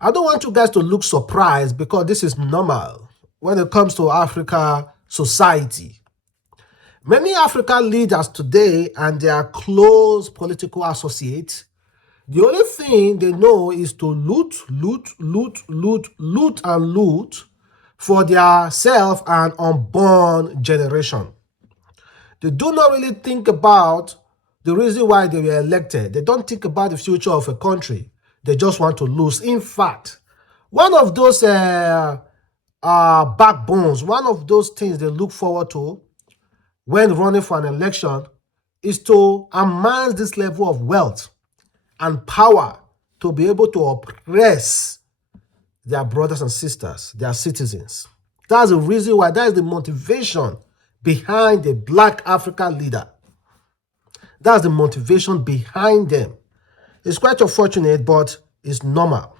I don't want you guys to look surprised because this is normal when it comes to Africa society. Many African leaders today and their close political associates, the only thing they know is to loot, loot, loot, loot, loot, and loot for their self and unborn generation. They do not really think about the reason why they were elected. They don't think about the future of a country. They just want to lose. In fact, one of those backbones, one of those things they look forward to when running for an election is to amass this level of wealth and power to be able to oppress their brothers and sisters, their citizens. That's the reason why, that is the motivation behind the Black African leader. That's the motivation behind them. It's quite unfortunate, but it's normal.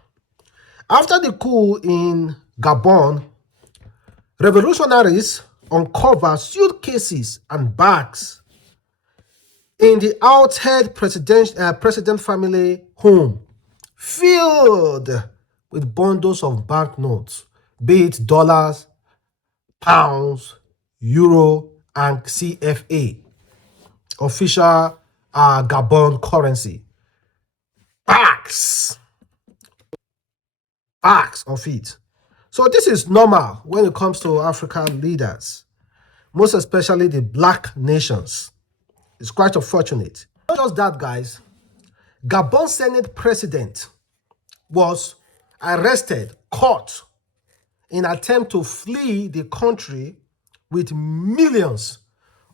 After the coup in Gabon, revolutionaries uncovered suitcases and bags in the outhead president family home, filled with bundles of banknotes, be it dollars, pounds, euro, and CFA, official Gabon currency. Bags of it. So this is normal when it comes to African leaders, most especially the Black nations. It's quite unfortunate. Not just that, guys. Gabon Senate president was arrested, caught in attempt to flee the country with millions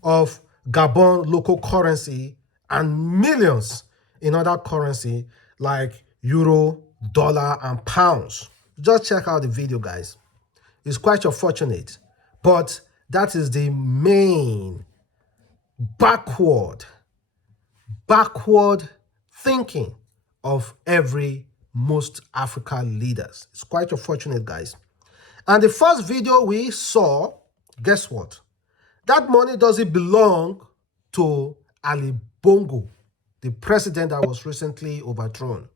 of Gabon local currency and millions in other currency like euro, dollar, and pounds. Just check out the video, guys. It's quite unfortunate, but that is the main backward thinking of most African leaders. It's quite unfortunate, guys. And the first video we saw, guess what? That money doesn't belong to Ali Bongo, the president that was recently overthrown.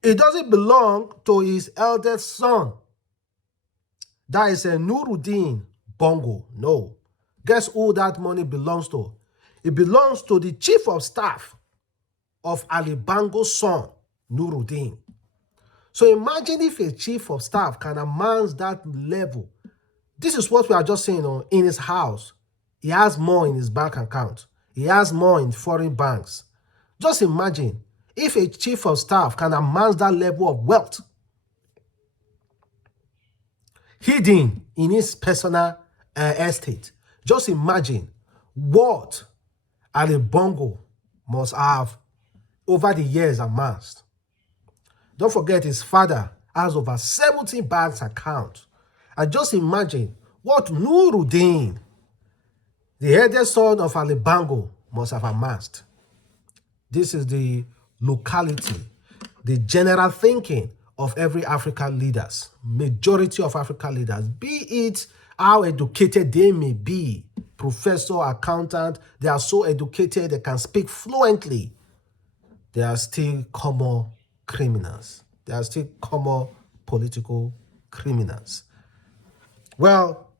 It doesn't belong to his eldest son. That is a Nuruddin Bongo. No. Guess who that money belongs to? It belongs to the chief of staff of Ali Bongo's son, Nuruddin. So imagine if a chief of staff can amass that level. This is what we are just saying in his house. He has more in his bank account. He has more in foreign banks. Just imagine if a chief of staff can amass that level of wealth hidden in his personal estate. Just imagine what Ali Bongo must have over the years amassed. Don't forget, his father has over 70 bank accounts. And just imagine what Nuruddin, the eldest son of Ali Bongo, must have amassed. This is the locality, the general thinking of every African leaders, majority of African leaders, be it how educated they may be, professor, accountant, they are so educated, they can speak fluently. They are still common criminals. They are still common political criminals. Well,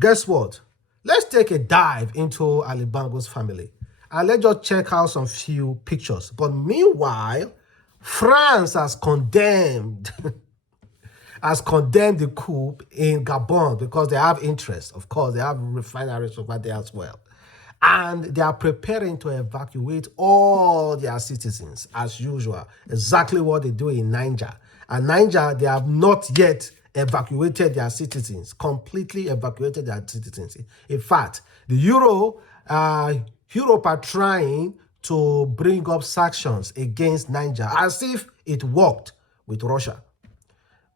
guess what? Let's take a dive into Ali Bongo's family and let's just check out some few pictures. But meanwhile, France has condemned the coup in Gabon because they have interest. Of course, they have refineries over there as well. And they are preparing to evacuate all their citizens as usual. Exactly what they do in Niger. And Niger, they have not yet evacuated their citizens, completely evacuated their citizens. In fact, the Europe are trying to bring up sanctions against Niger as if it worked with Russia.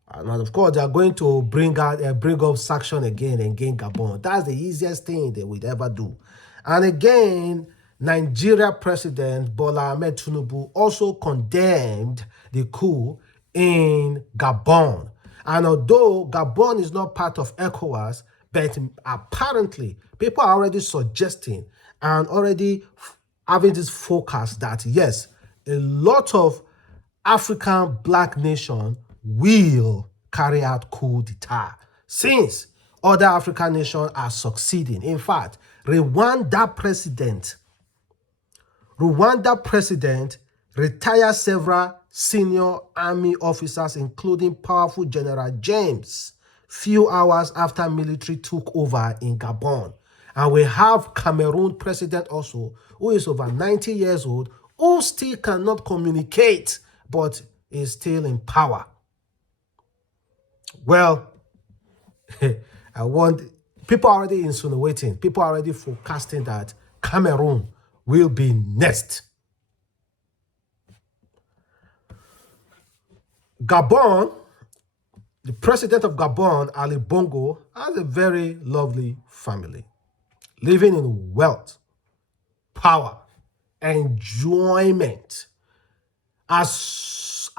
And of course, they are going to bring up sanctions again Gabon. That's the easiest thing they would ever do. And again, Nigeria President Bola Ahmed Tinubu also condemned the coup in Gabon. And although Gabon is not part of ECOWAS, but apparently people are already suggesting and already having this focus that yes, a lot of African Black nations will carry out coup d'etat since other African nations are succeeding. In fact, Rwanda president retired several senior army officers, including powerful General James, few hours after military took over in Gabon. And we have Cameroon president also, who is over 90 years old, who still cannot communicate, but is still in power. Well, people are already insinuating, people are already forecasting that Cameroon will be next. Gabon, the president of Gabon, Ali Bongo, has a very lovely family, living in wealth, power, enjoyment. As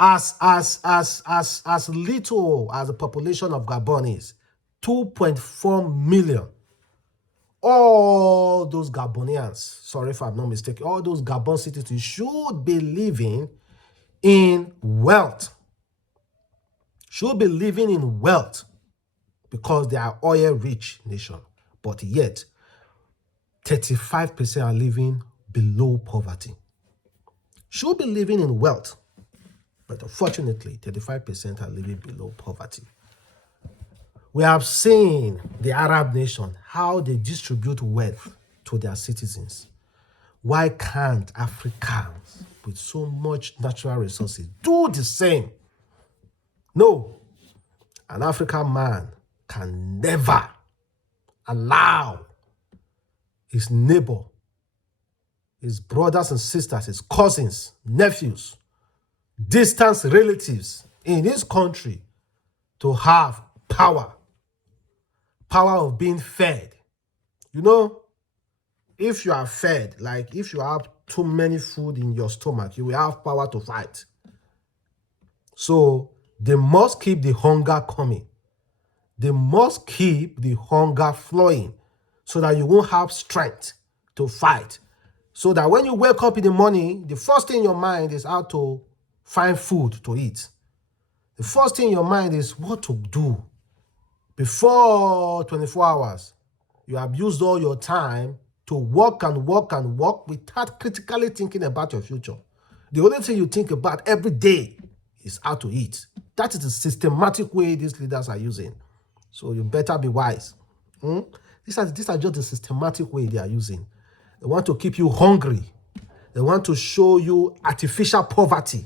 little as the population of Gabon is, 2.4 million. All those Gabonians, sorry if I'm not mistaken, all those Gabon citizens should be living in wealth. Should be living in wealth because they are oil-rich nation. But yet, 35% are living below poverty. Should be living in wealth, but unfortunately, 35% are living below poverty. We have seen the Arab nation, how they distribute wealth to their citizens. Why can't Africans with so much natural resources do the same? No, an African man can never allow his neighbor, his brothers and sisters, his cousins, nephews, distant relatives in his country to have power of being fed. You know, if you are fed, like if you have too many food in your stomach, you will have power to fight. So they must keep the hunger coming. They must keep the hunger flowing so that you won't have strength to fight. So that when you wake up in the morning, the first thing in your mind is how to find food to eat. The first thing in your mind is what to do. Before 24 hours, you have used all your time to work and work and work without critically thinking about your future. The only thing you think about every day is how to eat. That is the systematic way these leaders are using. So you better be wise. These are just the systematic way they are using. They want to keep you hungry. They want to show you artificial poverty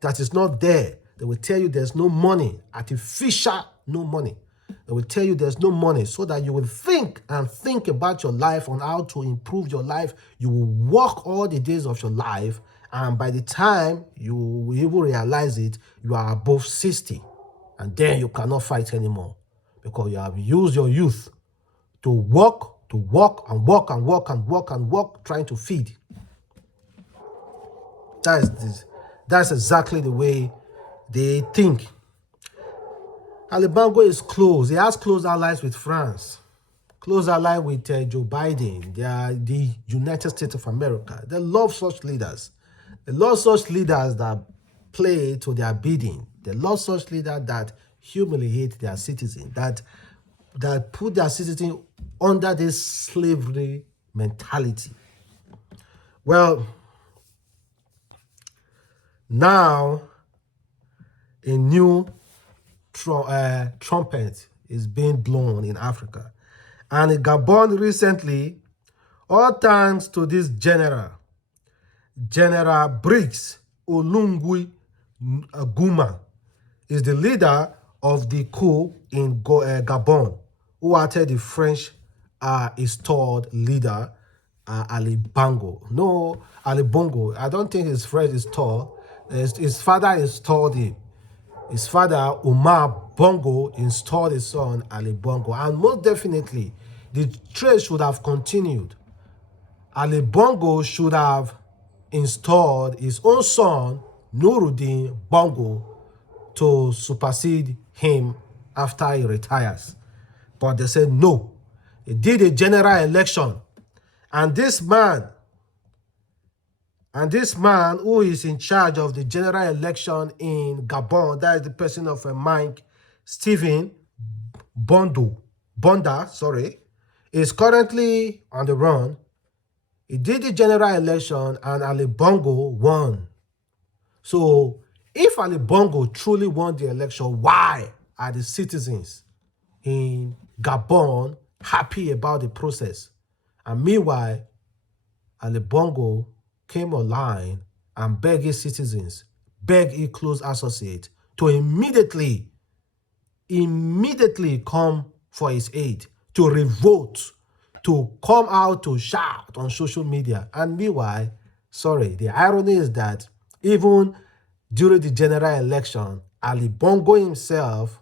that is not there. They will tell you there's no money, artificial no money. They will tell you there's no money so that you will think about your life on how to improve your life. You will work all the days of your life, and by the time you will even realize it, you are above 60, and then you cannot fight anymore because you have used your youth to work and work, trying to feed. That's exactly the way they think. Ali Bongo is close. He has close allies with France, close ally with Joe Biden. They are the United States of America. They love such leaders. They love such leaders that play to their bidding. They love such leaders that humiliate their citizens, that put their citizens under this slavery mentality. Well, now a new trumpet is being blown in Africa. And in Gabon recently, all thanks to this General Briggs Olungui Guma, is the leader of the coup in Gabon, who attacked the French installed leader Ali Bongo. No, Ali Bongo. I don't think his French is tall. His father installed him. His father, Umar Bongo, installed his son, Ali Bongo. And most definitely, the trade should have continued. Ali Bongo should have installed his own son, Nuruddin Bongo, to supersede him after he retires. But they said no. He did a general election. And this man And this man who is in charge of the general election in Gabon, that is the person of Mike Stephen Bonda, is currently on the run. He did the general election and Ali Bongo won. So if Ali Bongo truly won the election, why are the citizens in Gabon happy about the process? And meanwhile, Ali Bongo came online and begged his citizens, begged his close associates to immediately come for his aid, to revolt, to come out to shout on social media. And meanwhile, the irony is that even during the general election, Ali Bongo himself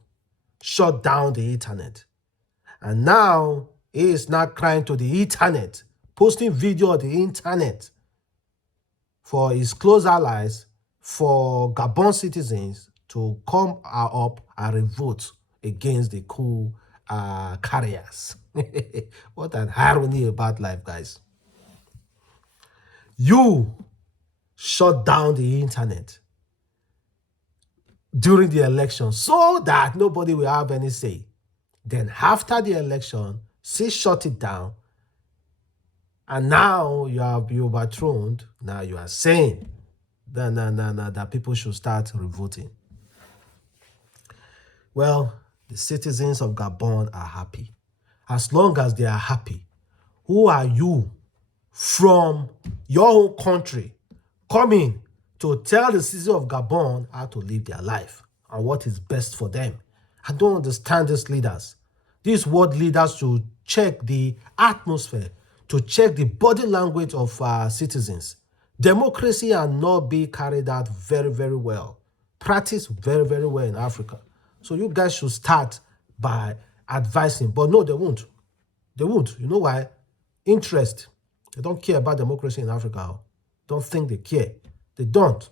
shut down the internet. And now he is now crying to the internet, posting video on the internet for his close allies, for Gabon citizens to come up and revolt against the coup carriers. What an irony about life, guys. You shut down the internet during the election so that nobody will have any say. Then after the election, still shut it down. And now you have been overthrown. Now you are saying that people should start revolting. Well, the citizens of Gabon are happy. As long as they are happy, who are you from your own country coming to tell the citizens of Gabon how to live their life and what is best for them? I don't understand these leaders. These world leaders should check the atmosphere, to check the body language of citizens. Democracy and not be carried out very, very well. Practice very, very well in Africa. So you guys should start by advising. But no, they won't. They won't. You know why? Interest. They don't care about democracy in Africa. Don't think they care. They don't.